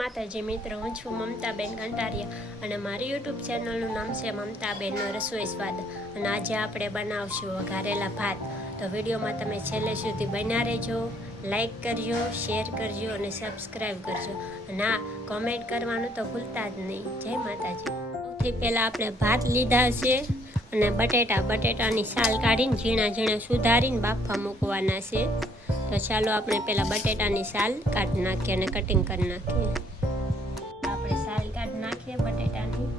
માતાજી મિત્રો, હું છું મમતાબેન કંટારિયા અને મારી યુટ્યુબ ચેનલનું નામ છે મમતાબેનનો રસોઈ સ્વાદ. અને આજે આપણે બનાવશું વઘારેલા ભાત. તો વિડીયોમાં તમે છેલ્લે સુધી બન્યા રહેજો, લાઈક કરજો, શેર કરજો અને સબસ્ક્રાઈબ કરજો. અને હા, કોમેન્ટ કરવાનું તો ભૂલતા જ નહીં. જય માતાજી. સૌથી પહેલાં આપણે ભાત લીધા છે અને બટેટાની છાલ કાઢીને ઝીણા ઝીણા સુધારીને બાફવા મૂકવાના છે. તો ચાલો આપણે પહેલાં બટેટાની છાલ કાઢી નાખીએ અને કટિંગ કરી નાખીએ. આપણે છાલ કાઢી નાખીએ બટેટાની.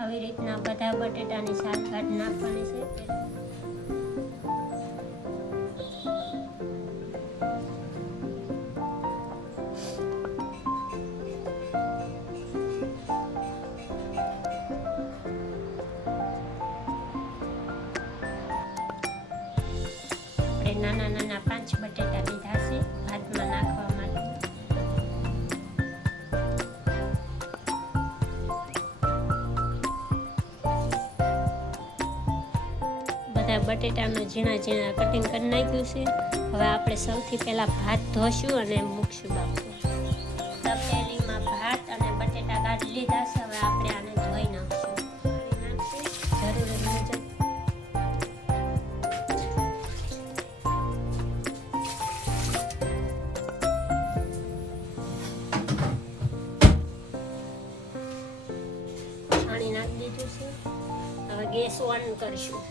આવી રીતના બધા બટેટાની છાલ કાઢી નાખવાની છે. આપણે નાના 5 બટેટા લીધા છે ભાતમાં નાખવા માટે. બટેટાનું ઝીણા કટિંગ કરી નાખ્યું છે. હવે આપણે સૌથી પહેલાં ભાત ધોશું અને મૂકશું બાફવા. તપેલીમાં ભાત અને બટેટા કાઢી લીધા છે. હવે આપણે આને ધોઈ નાખશું. જરૂર મુજબ પાણી નાખી દીધું છે. હવે ગેસ ઓન કરશું.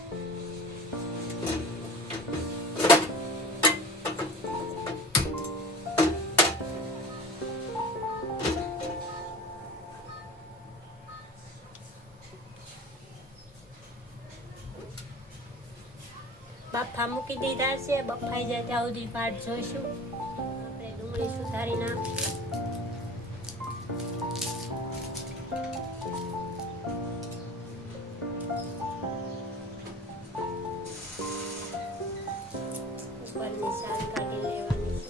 બાફા મૂકી દીધા છે. બફાઈ જાય ત્યાં સુધી ભાત જોઈશું. આપણે ડુંગળી સુધારી નાખીશું. ઉપરની છાલ કાઢી લેવાની છે.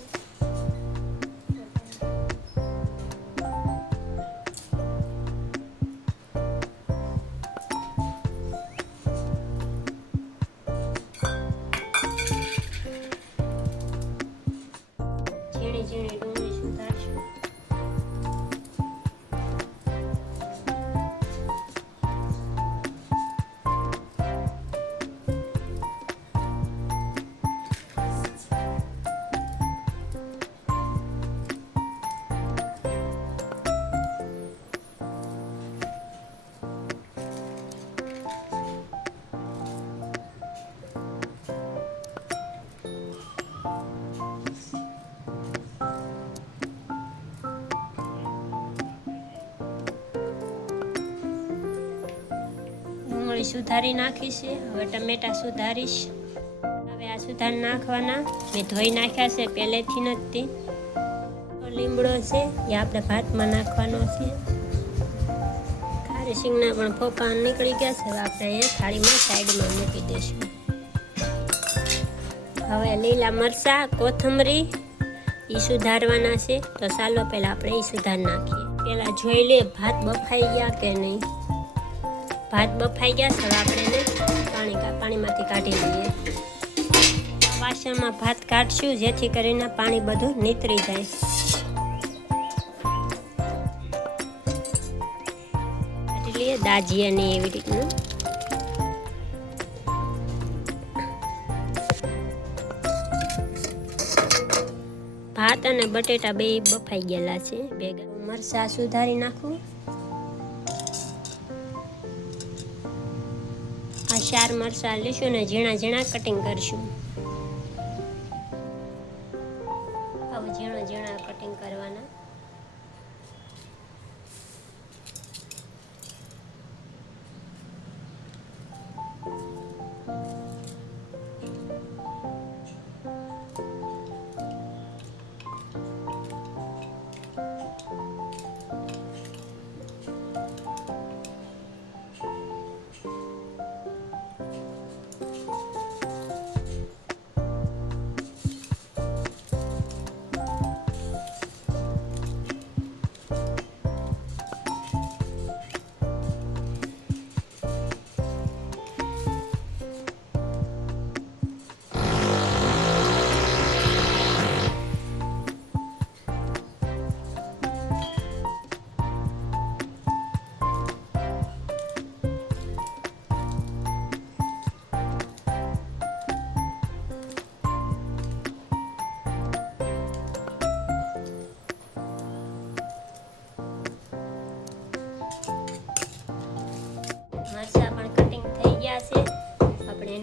ઝીણી ડુંગળી સુધારશું. સુધારી નાખી છે. હવે ટમેટા સુધારીશ. હવે આ સુધારી નાખવાના. મેં ધોઈ નાખ્યા છે પહેલેથી નથી. લીમડો છે એ આપણે ભાતમાં નાખવાનો છે. ખારી શીંગના પણ ફોફા નીકળી ગયા છે. હવે આપણે એ થાળીમાં સાઈડમાં મૂકી દઈશું. હવે લીલા મરચાં, કોથમરી એ સુધારવાના છે. તો ચાલો પહેલાં આપણે એ સુધારી નાખીએ. પહેલાં જોઈ લે ભાત બફાઈ ગયા કે નહીં. ભાત બફાઈ ગયા છે. હવે આપણે એને પાણીમાંથી કાઢી લઈએ. વાસણમાં ભાત કાઢશું જેથી કરીને પાણી બધું નીતરી જાય. કાઢી લઈએ દાજીયાની એવી રીતનું. ભાત અને બટેટા બે બફાઈ ગયેલા છે. ભેગા મરચાં સુધારી નાખું. આ 4 મરચાં લઈશું ને ઝીણા કટિંગ કરશું. હવે ઝીણા કટિંગ કરવાના.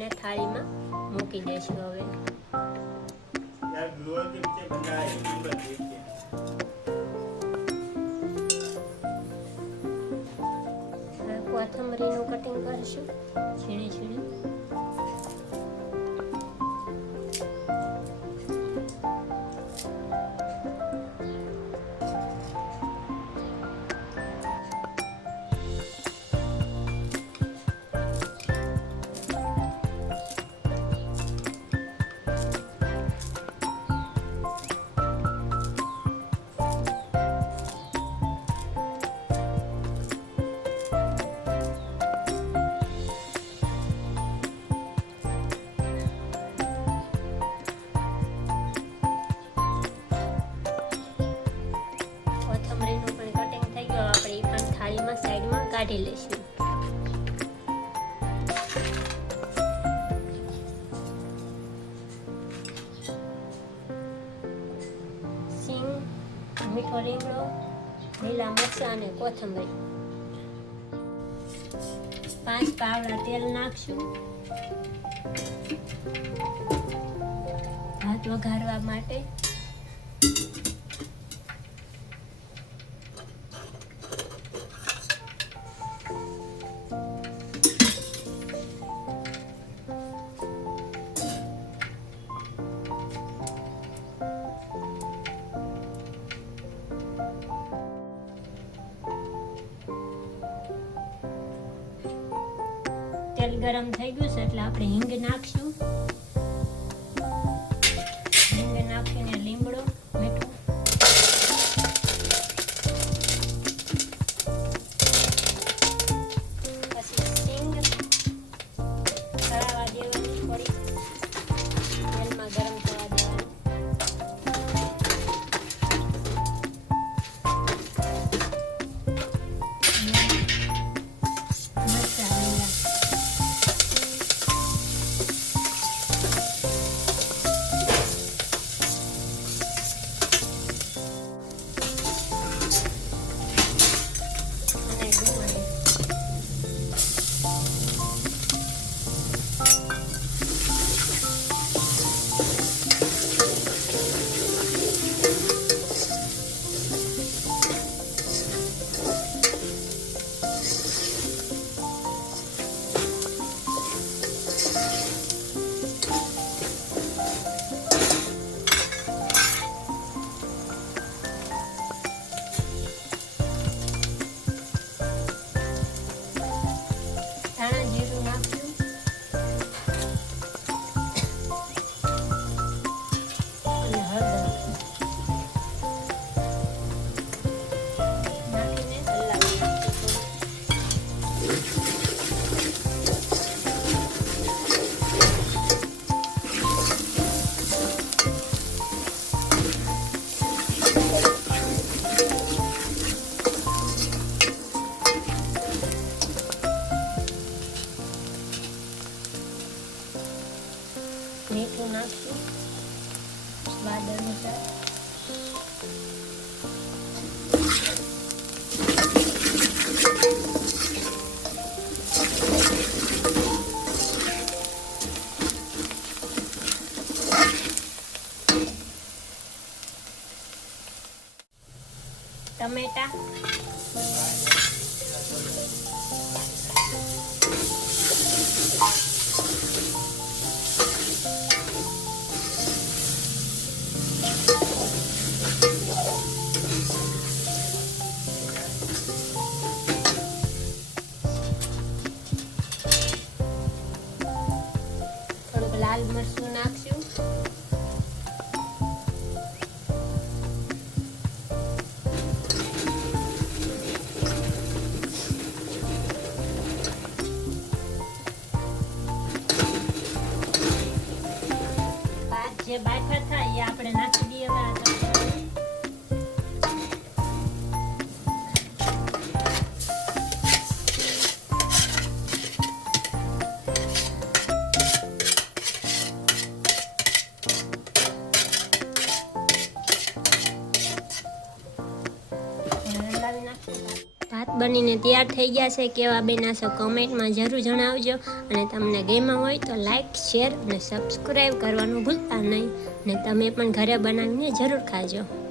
આપણે થાળીમાં મૂકી દઈશું. હવે કોથમરીનું કટિંગ કરીશું ઝીણી ઝીણી. કાઢી લઈશું. સિંગ, મીઠો રીંગણો, લીલા મરચાં અને કોથમરી. 5 પાવડા તેલ નાખશું ભાત વઘારવા માટે. તેલ ગરમ થઈ ગયું છે એટલે આપણે હિંગ નાખશું. હિંગ નાખીને લીમડો, મીઠું, પછી સિંગ તળાવા દેવાની, થોડી તેલમાં ગરમ થવા દેવાની. મીઠું નાખશું સ્વાદ અનુસાર. ટમેટા, થોડુંક લાલ મરચું નાખશું. જે બાફા થાય એ આપણે નાખી દઈએ. ભાત બનીને તૈયાર થઈ ગયા છે. કેવા બન્યા છો કમેન્ટમાં જરૂર જણાવજો. અને તમને ગમ્યા હોય તો લાઈક, શેર અને સબસ્ક્રાઈબ કરવાનું ભૂલતા નહીં. અને તમે પણ ઘરે બનાવીને જરૂર ખાજો.